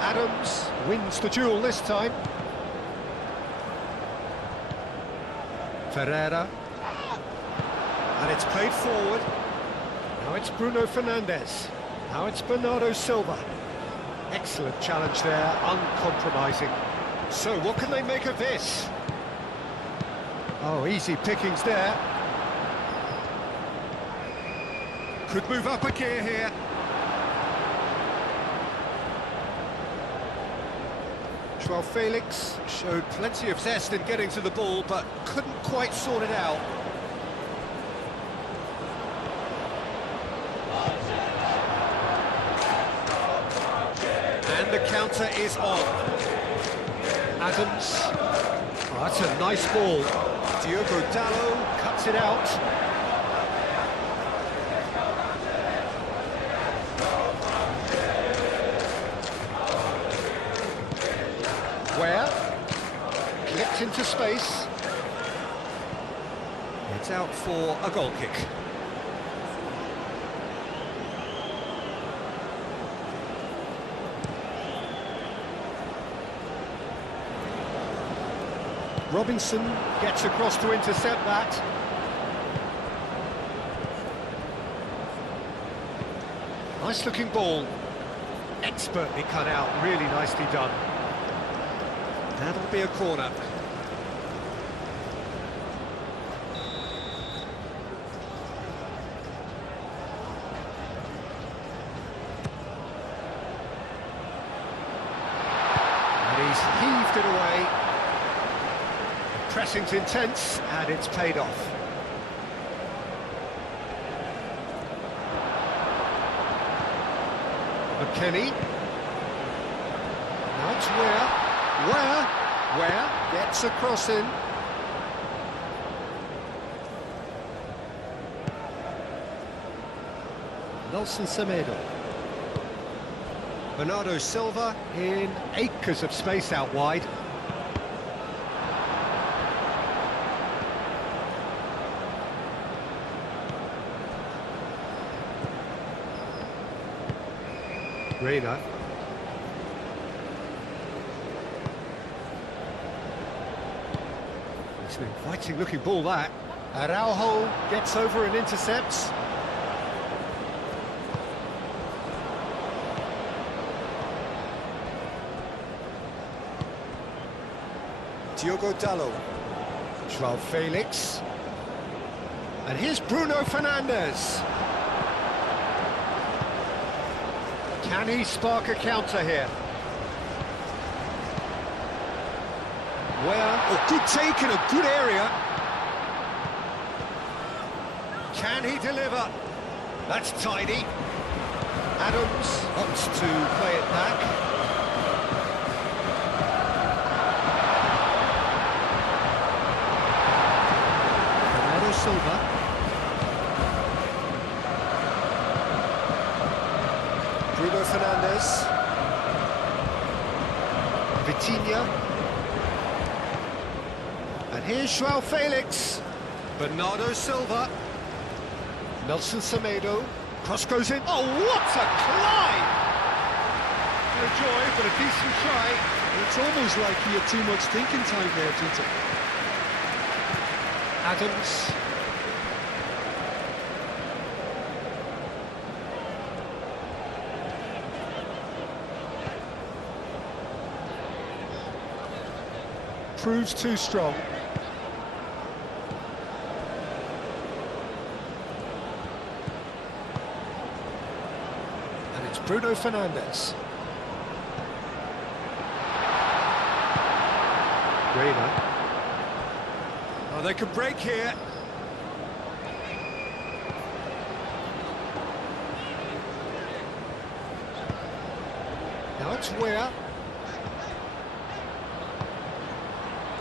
Adams wins the duel this time. Ferreira. And it's played forward. Now it's Bruno Fernandes. Now it's Bernardo Silva. Excellent challenge there, uncompromising. So what can they make of this? Oh, easy pickings there. Could move up a gear here. Joao Felix showed plenty of zest in getting to the ball, but couldn't quite sort it out. And the counter is on. Adams. Oh, that's a nice ball. Diogo Dalot cuts it out. Where? Clipped into space. It's out for a goal kick. Robinson gets across to intercept that. Nice looking ball. Expertly cut out, really nicely done. That'll be a corner. And he's heaved it away. Pressing's intense, and it's paid off. McKennie. Now it's Where gets a cross in. Nelson Semedo. Bernardo Silva in acres of space out wide. Reina. It's an inviting looking ball, that. Araujo gets over and intercepts. Diogo Dalot. Joao Felix. And here's Bruno Fernandes. Can he spark a counter here? Well, good take in a good area. Can he deliver? That's tidy. Adams opts to play it back. Bernardo Silva. Bruno Fernandes. Vitinha. And here's Joao Felix. Bernardo Silva. Nelson Semedo. Cross goes in. Oh, what a climb! No joy, but a decent try. It's almost like he had too much thinking time there, Peter. Adams. Proves too strong. And it's Bruno Fernandes. Reina. Oh, they could break here. Now it's Weah.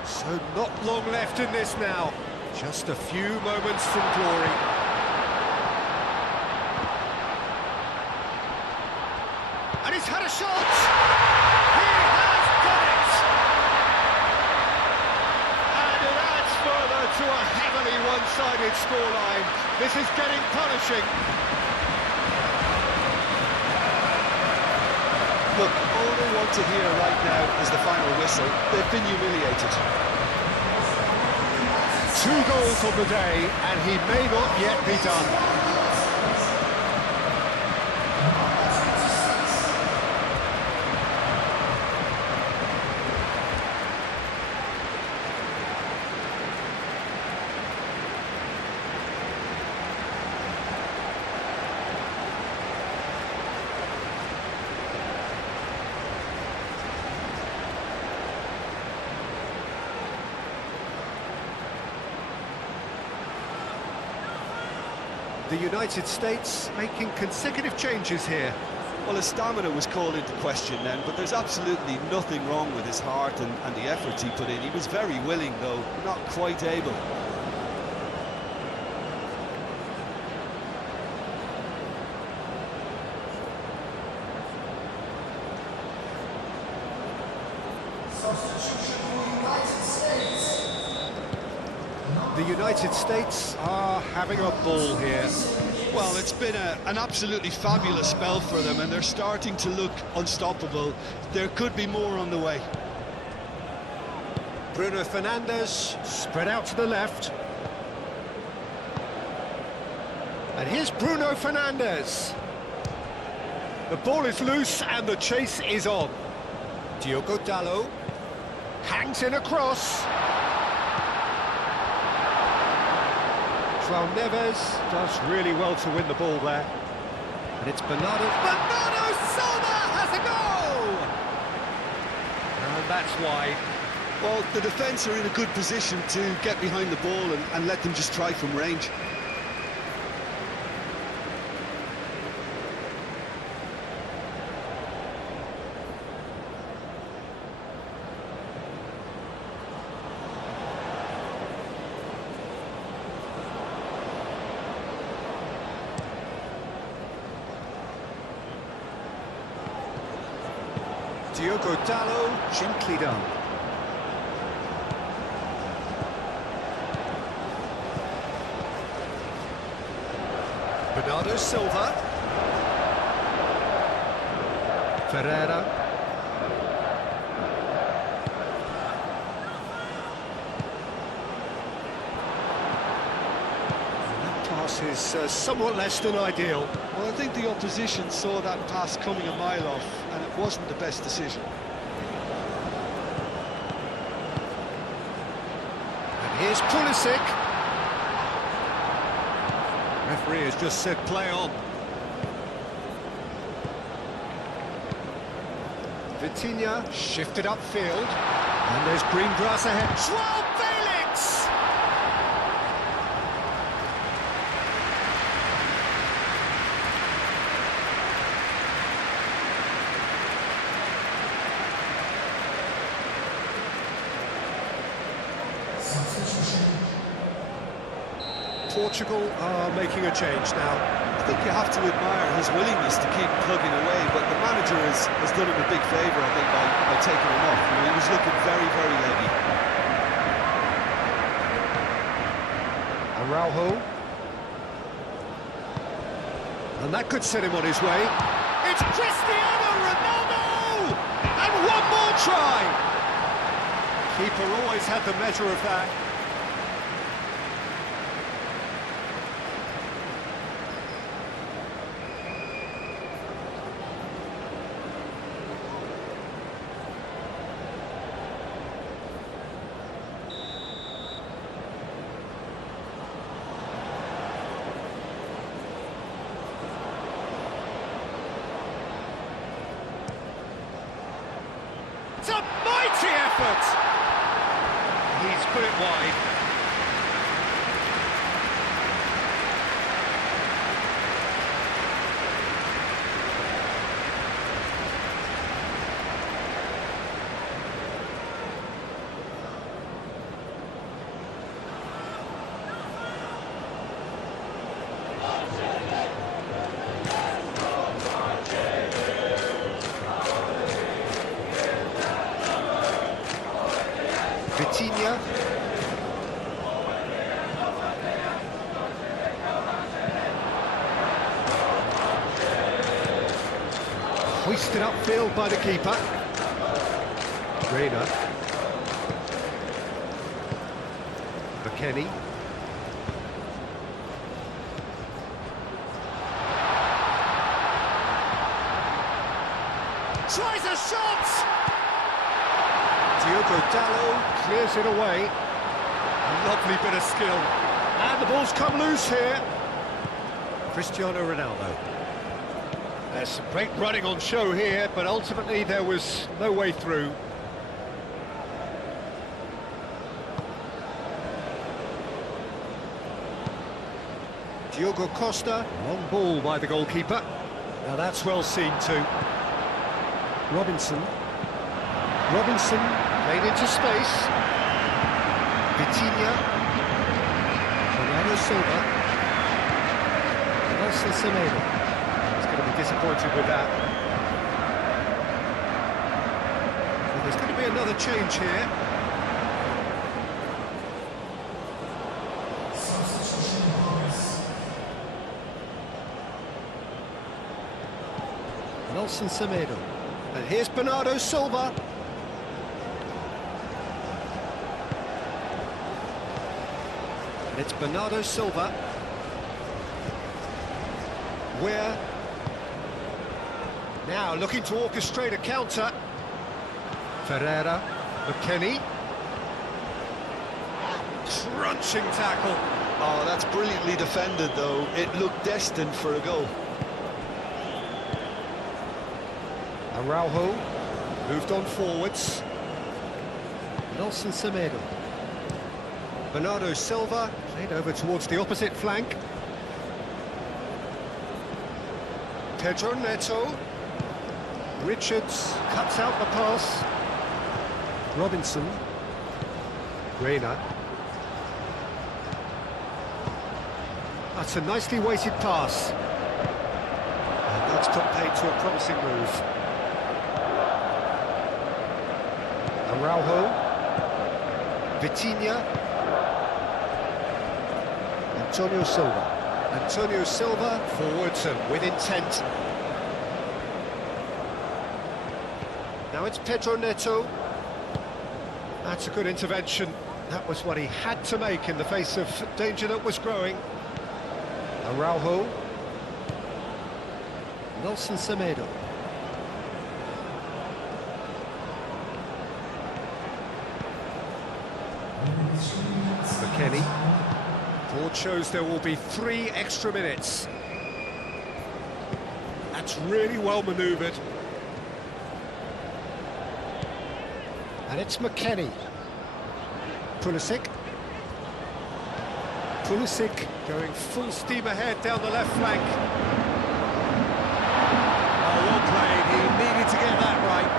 So not long left in this now. Just a few moments from glory. And he's had a shot! He has done it! And it adds further to a heavily one-sided scoreline. This is getting punishing. Look, all they want to hear right now is the final whistle. They've been humiliated. 2 goals on the day, and he may not yet be done. The United States making consecutive changes here. Well, his stamina was called into question then, but there's absolutely nothing wrong with his heart and the efforts he put in. He was very willing, though not quite able. The United States are having a ball here. Well, it's been an absolutely fabulous spell for them, and they're starting to look unstoppable. There could be more on the way. Bruno Fernandes, spread out to the left. And here's Bruno Fernandes. The ball is loose and the chase is on. Diogo Dalot hangs in a cross. João Neves does really well to win the ball there. And it's Bernardo Silva has a goal! And that's wide. Well, the defence are in a good position to get behind the ball and let them just try from range. Diogo Dalot, gently done. Bernardo Silva. Ferreira. That pass is somewhat less than ideal. Well, I think the opposition saw that pass coming a mile off, and it wasn't the best decision. And here's Pulisic. Referee has just said play on. Vitinha shifted upfield. And there's green grass ahead. João Felix! Portugal are making a change now. I think you have to admire his willingness to keep plugging away, but the manager has done him a big favour, I think, by taking him off. You know, he was looking very, very leggy. Araujo. And that could set him on his way. It's Cristiano Ronaldo! And one more try! Keeper always had the measure of that. It's a mighty effort! He's put it wide. Vitinha. Hoisted upfield by the keeper. Reina. McKennie. Tries a shot! Diogo Dalot clears it away. A lovely bit of skill. And the ball's come loose here. Cristiano Ronaldo. There's some great running on show here, but ultimately there was no way through. Diogo Costa, long ball by the goalkeeper. Now that's well seen too. Robinson. Robinson played into space. Vitinha. Bernardo Silva. Nelson Semedo. He's going to be disappointed with that. Well, there's going to be another change here. Nelson Semedo. And here's Bernardo Silva. And it's Bernardo Silva. Where? Now looking to orchestrate a counter. Ferreira. McKennie. Crunching tackle. Oh, that's brilliantly defended, though. It looked destined for a goal. Araujo moved on forwards. Nelson Semedo. Bernardo Silva played over towards the opposite flank. Pedro Neto. Richards cuts out the pass. Robinson. Reina. That's a nicely weighted pass. And that's put paid to a promising move. Araujo, Vitinha, Antonio Silva. Antonio Silva forwards and with intent. Now it's Pedro Neto. That's a good intervention. That was what he had to make in the face of danger that was growing. Araujo, Nelson Semedo. McKennie. Board shows there will be 3 extra minutes. That's really well manoeuvred. And it's McKennie. Pulisic. Pulisic going full steam ahead down the left flank. Oh, well played. He needed to get that right.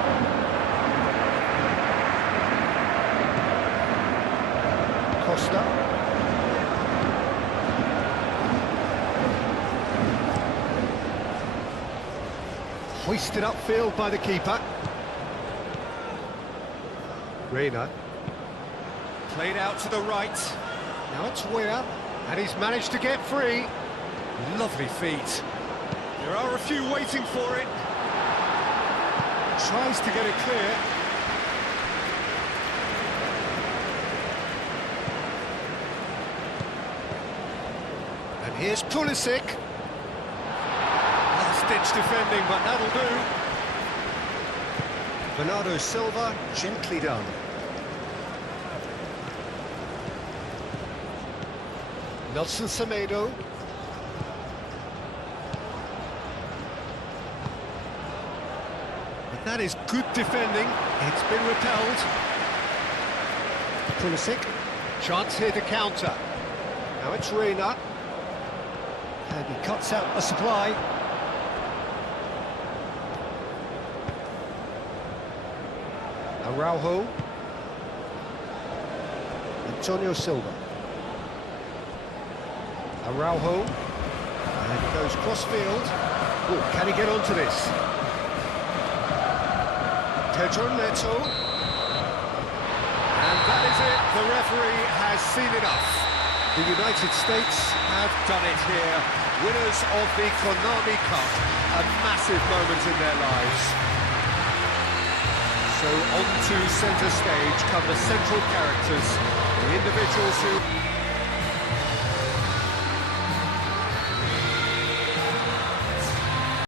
Costa. Hoisted upfield by the keeper. Reina. Played out to the right. Now it's Weir, and he's managed to get free. Lovely feet. There are a few waiting for it. Tries to get it clear. And here's Pulisic. Last-ditch defending, but that'll do. Bernardo Silva, gently done. Nelson Semedo. But that is good defending. It's been repelled. Pulisic. Chance here to counter. Now it's Reina. And he cuts out a supply. Araujo. Antonio Silva. Araujo, and he goes cross-field. Oh, can he get onto this? Pedro Neto. And that is it, the referee has seen enough. The United States have done it here, winners of the Konami Cup, a massive moment in their lives. So on to centre stage come the central characters, the individuals who...